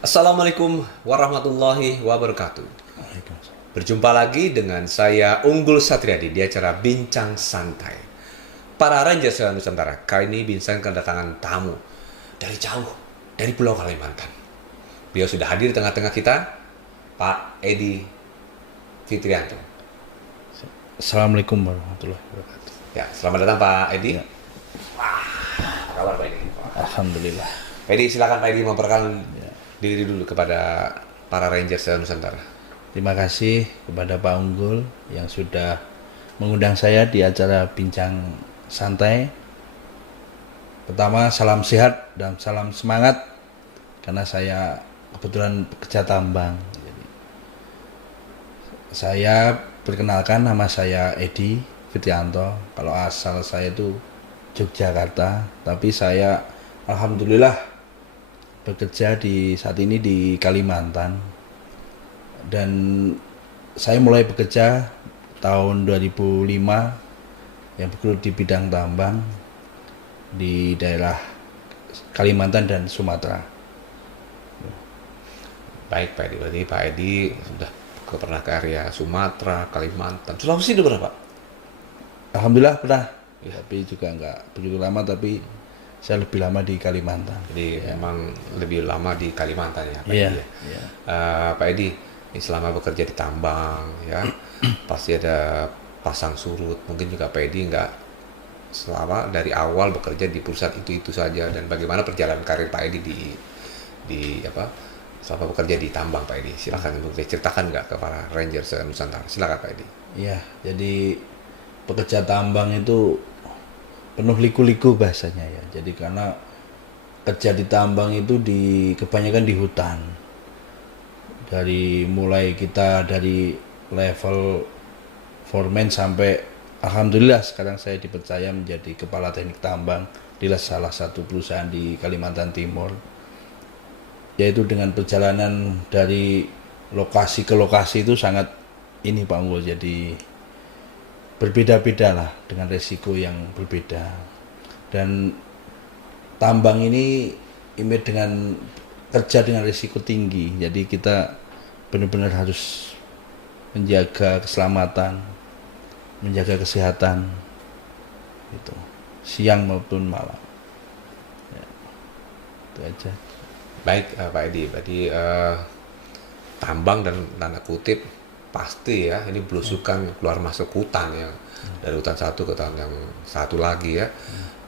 Assalamualaikum warahmatullahi wabarakatuh. Berjumpa lagi dengan saya Unggul Satriadi di acara Bincang Santai. Para Ranger Sela Nusantara, kali ini Bincang kedatangan tamu dari jauh, dari Pulau Kalimantan. Beliau sudah hadir di tengah-tengah kita, Pak Edi Fitrianto. Assalamualaikum warahmatullahi wabarakatuh. Ya, selamat datang Pak Edi. Ya. Apa kabar Pak Edi? Alhamdulillah. Pak Edi, silakan Pak Edi memperkenalkan diri dulu kepada para Ranger Sela Nusantara. Terima kasih kepada Pak Unggul yang sudah mengundang saya di acara Bincang Santai. Pertama, salam sehat dan salam semangat karena saya kebetulan pekerja tambang. Jadi, saya perkenalkan, nama saya Edi Fitrianto. Kalau asal saya itu Yogyakarta, tapi saya alhamdulillah bekerja saat ini di Kalimantan. Dan saya mulai bekerja tahun 2005 yang bekerja di bidang tambang di daerah Kalimantan dan Sumatera. Baik Pak Edi, berarti Pak Edi sudah pernah ke area Sumatera, Kalimantan, Sulawesi itu berapa? Alhamdulillah pernah, tapi juga nggak begitu lama, tapi saya lebih lama di Kalimantan. Jadi memang lebih lama di Kalimantan ya Pak Iya, Edi ya. iya. Pak Edi, ini selama bekerja di tambang ya, pasti ada pasang surut. Mungkin juga Pak Edi nggak selama dari awal bekerja di perusahaan itu saja, dan bagaimana perjalanan karir Pak Edi di apa selama bekerja di tambang Pak Edi. Silakan untuk diceritakan nggak ke para Rangers Nusantara. Silakan Pak Edi. Iya, jadi pekerja tambang itu penuh liku-liku bahasanya ya. Jadi karena kerja di tambang itu kebanyakan di hutan. Dari mulai kita dari level foreman sampai alhamdulillah sekarang saya dipercaya menjadi kepala teknik tambang di salah satu perusahaan di Kalimantan Timur. Yaitu dengan perjalanan dari lokasi ke lokasi itu sangat ini Pak Unggul, jadi berbeda-beda lah dengan resiko yang berbeda. Dan tambang ini image dengan kerja dengan risiko tinggi, jadi kita benar-benar harus menjaga keselamatan, menjaga kesehatan itu siang maupun malam ya, itu aja. Baik Pak Edi, berarti tambang dan tanda kutip pasti ya ini belusukan keluar masuk hutan ya, dari hutan satu ke hutan yang satu lagi ya.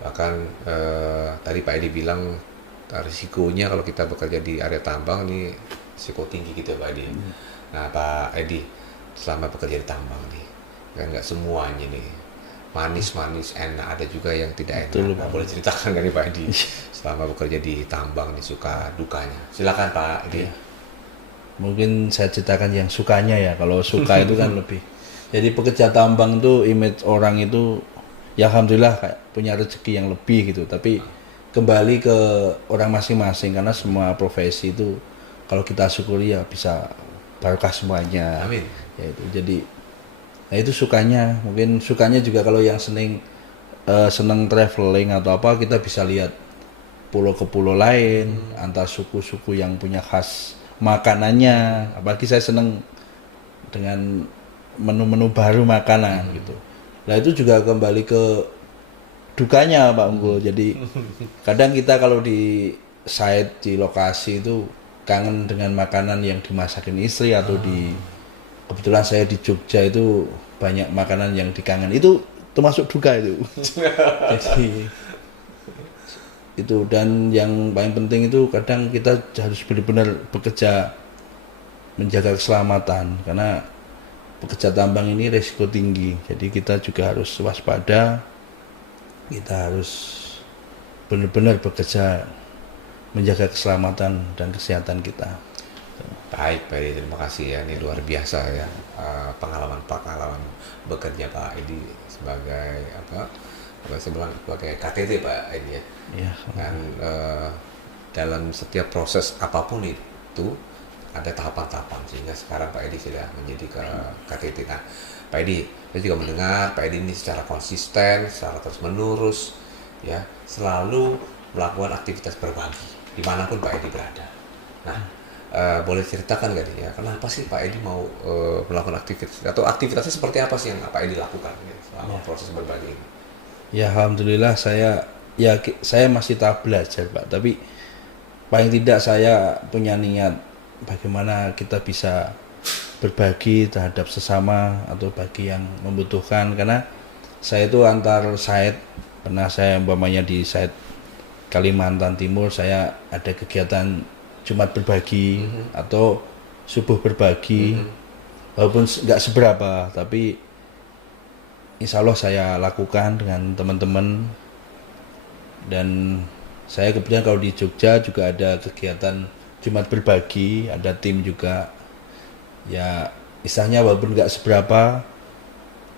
Bahkan tadi Pak Edi bilang risikonya kalau kita bekerja di area tambang ini risiko tinggi gitu ya Pak Edi. Nah Pak Edi, selama bekerja di tambang nih kan nggak semuanya nih manis-manis enak, ada juga yang tidak enak. Nah, boleh ceritakan kan nih Pak Edi selama bekerja di tambang nih suka dukanya. Silakan Pak Edi. Ya. Mungkin saya ceritakan yang sukanya ya. Kalau suka itu kan lebih. Jadi pekerja tambang itu image orang itu ya alhamdulillah kayak punya rezeki yang lebih gitu. Tapi kembali ke orang masing-masing karena semua profesi itu kalau kita syukuri ya bisa barokah semuanya. Amin. Ya itu. Jadi nah itu sukanya. Mungkin sukanya juga kalau yang seneng traveling atau apa, kita bisa lihat pulau ke pulau lain, antar suku-suku yang punya khas makanannya. Apalagi saya seneng dengan menu-menu baru makanan gitu. Nah itu juga kembali ke dukanya Pak Unggul. Jadi kadang kita kalau di site, di lokasi itu kangen dengan makanan yang dimasakin istri, atau kebetulan saya di Jogja itu banyak makanan yang dikangen, itu termasuk duka itu. Jadi itu, dan yang paling penting itu kadang kita harus benar-benar bekerja menjaga keselamatan karena pekerja tambang ini resiko tinggi. Jadi kita juga harus waspada, kita harus benar-benar bekerja menjaga keselamatan dan kesehatan kita. Baik Pak Edi, terima kasih ya, ini luar biasa ya pengalaman bekerja Pak Edi sebagai sebagai KTT Pak Edi ya. Ya, Dan dalam setiap proses apapun itu ada tahapan-tahapan, sehingga sekarang Pak Edi sudah menjadi ke KTT. Nah Pak Edi, saya juga mendengar Pak Edi ini secara konsisten, secara terus menerus ya selalu melakukan aktivitas berbagi dimanapun Pak Edi berada. Nah boleh ceritakan nggak nih ya, kenapa sih Pak Edi mau melakukan aktivitas atau aktivitasnya seperti apa sih yang Pak Edi lakukan gitu, selama proses berbagi ini? Ya alhamdulillah saya masih tahap belajar Pak, tapi paling tidak saya punya niat bagaimana kita bisa berbagi terhadap sesama atau bagi yang membutuhkan, karena saya itu antar site, pernah saya umpamanya di site Kalimantan Timur saya ada kegiatan Jumat berbagi atau subuh berbagi, walaupun nggak seberapa tapi insya Allah saya lakukan dengan teman-teman. Dan saya kebetulan kalau di Jogja juga ada kegiatan Jumat berbagi, ada tim juga. Ya istilahnya walaupun nggak seberapa,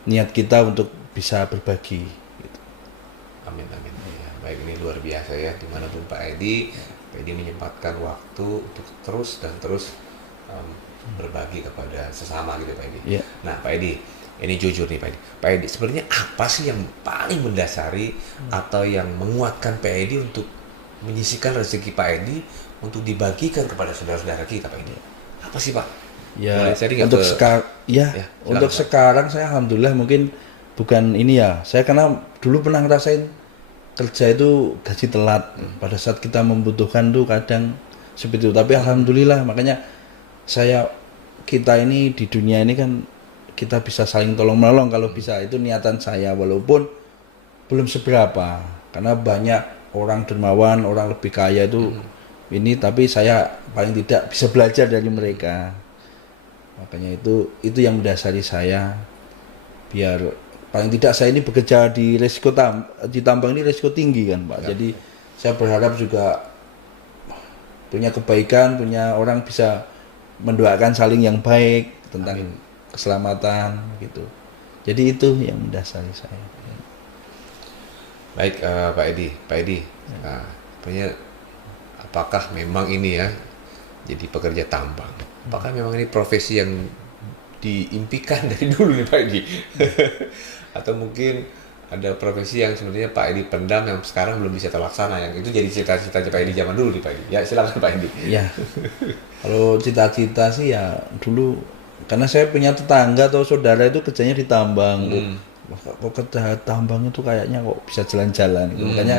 niat kita untuk bisa berbagi gitu. Amin amin ya, baik, ini luar biasa ya, dimanapun Pak Edi menyempatkan waktu untuk terus dan terus berbagi kepada sesama gitu Pak Edi. Ya. Nah Pak Edi, ini jujur nih Pak Edi sebenarnya apa sih yang paling mendasari atau yang menguatkan Pak Edi untuk menyisihkan rezeki Pak Edi untuk dibagikan kepada saudara-saudara kita Pak Edi? Apa sih Pak? Ya Boleh sharing nggak untuk ke- untuk Pak. sekarang saya alhamdulillah mungkin bukan ini ya. Saya karena dulu pernah ngerasain kerja itu gaji telat. Pada saat kita membutuhkan tuh kadang seperti itu. Tapi alhamdulillah makanya kita ini di dunia ini kan kita bisa saling tolong menolong kalau bisa, itu niatan saya, walaupun belum seberapa karena banyak orang dermawan, orang lebih kaya itu ini, tapi saya paling tidak bisa belajar dari mereka. Makanya itu yang mendasari saya, biar paling tidak saya ini bekerja di di tambang ini resiko tinggi kan Pak. Jadi saya berharap juga punya kebaikan, punya orang bisa mendoakan saling yang baik tentang keselamatan gitu. Jadi itu yang mendasari saya. Baik Pak Edi, nah, apakah memang ini ya jadi pekerja tambang? Apakah memang ini profesi yang diimpikan dari dulu nih Pak Edi? Atau mungkin ada profesi yang sebenarnya Pak Edi pendam yang sekarang belum bisa terlaksana, yang itu jadi cita-cita Pak Edi zaman dulu nih Pak Edi? Ya silakan Pak Edi. Ya, kalau cita-cita sih ya dulu, karena saya punya tetangga atau saudara itu kerjanya di tambang. Kok kerja tambang itu kayaknya kok bisa jalan-jalan gitu. Makanya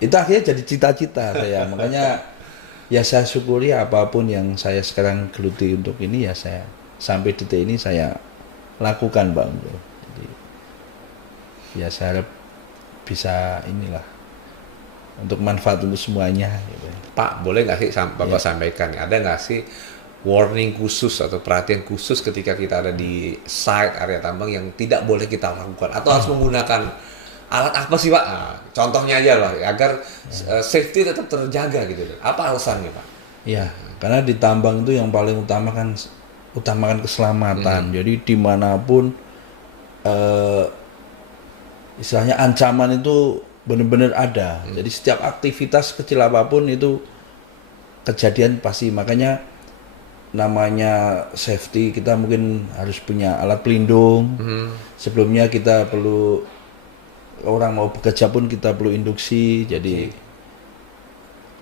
itu akhirnya jadi cita-cita saya. Makanya ya saya syukuri apapun yang saya sekarang geluti untuk ini, ya saya sampai detik ini saya lakukan Pak. Jadi ya saya harap bisa inilah untuk manfaat untuk semuanya gitu. Pak, boleh nggak sih Bapak sampaikan, ada nggak sih warning khusus atau perhatian khusus ketika kita ada di site area tambang yang tidak boleh kita lakukan atau harus menggunakan alat apa sih Pak? Nah, contohnya aja lah agar safety tetap terjaga gitu. Apa alasannya Pak? Ya, karena di tambang itu yang paling utamakan keselamatan. Jadi dimanapun istilahnya ancaman itu benar-benar ada. Jadi setiap aktivitas kecil apapun itu kejadian pasti. Makanya namanya safety, kita mungkin harus punya alat pelindung. Sebelumnya kita perlu, orang mau bekerja pun kita perlu induksi. Jadi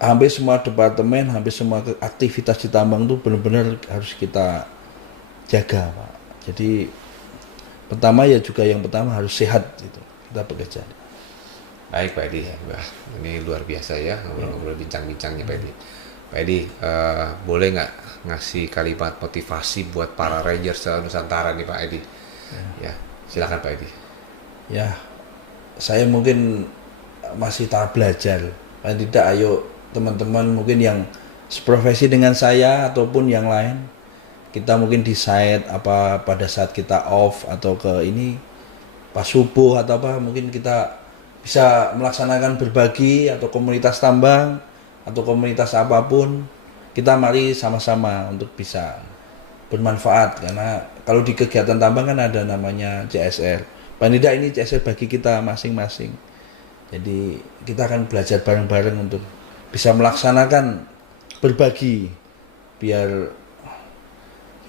hampir semua departemen, hampir semua aktivitas di tambang itu benar-benar harus kita jaga Pak. Jadi yang pertama harus sehat gitu, kita bekerja. Baik Pak Edi, wah, ini luar biasa ya ngobrol-ngobrol bincang-bincangnya Pak Edi. Pak Edi, boleh nggak ngasih kalimat motivasi buat para Rangers Nusantara nih Pak Edi? Ya, silakan Pak Edi. Ya, saya mungkin masih tahap belajar. Paling tidak ayo teman-teman mungkin yang seprofesi dengan saya ataupun yang lain, kita mungkin decide apa pada saat kita off atau ke ini pas subuh atau apa, mungkin kita bisa melaksanakan berbagi atau komunitas tambang atau komunitas apapun, kita mari sama-sama untuk bisa bermanfaat. Karena kalau di kegiatan tambang kan ada namanya CSR, paling tidak ini CSR bagi kita masing-masing. Jadi kita akan belajar bareng-bareng untuk bisa melaksanakan berbagi, biar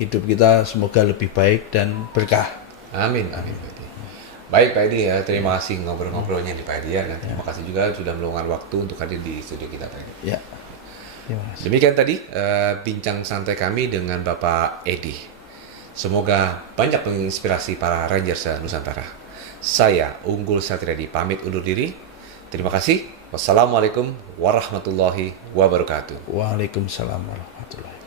hidup kita semoga lebih baik dan berkah. Amin, amin Pak Edi. Baik Pak Edi ya, terima kasih ngobrol-ngobrolnya di Pak Edi ya. Dan terima kasih juga sudah meluangkan waktu untuk hadir di studio kita Pak Edi. Ya. Terima kasih. Demikian tadi bincang santai kami dengan Bapak Edi. Semoga banyak menginspirasi para Rangers Nusantara. Saya Unggul Satriadi pamit undur diri. Terima kasih. Wassalamualaikum warahmatullahi wabarakatuh. Waalaikumsalam warahmatullahi wabarakatuh.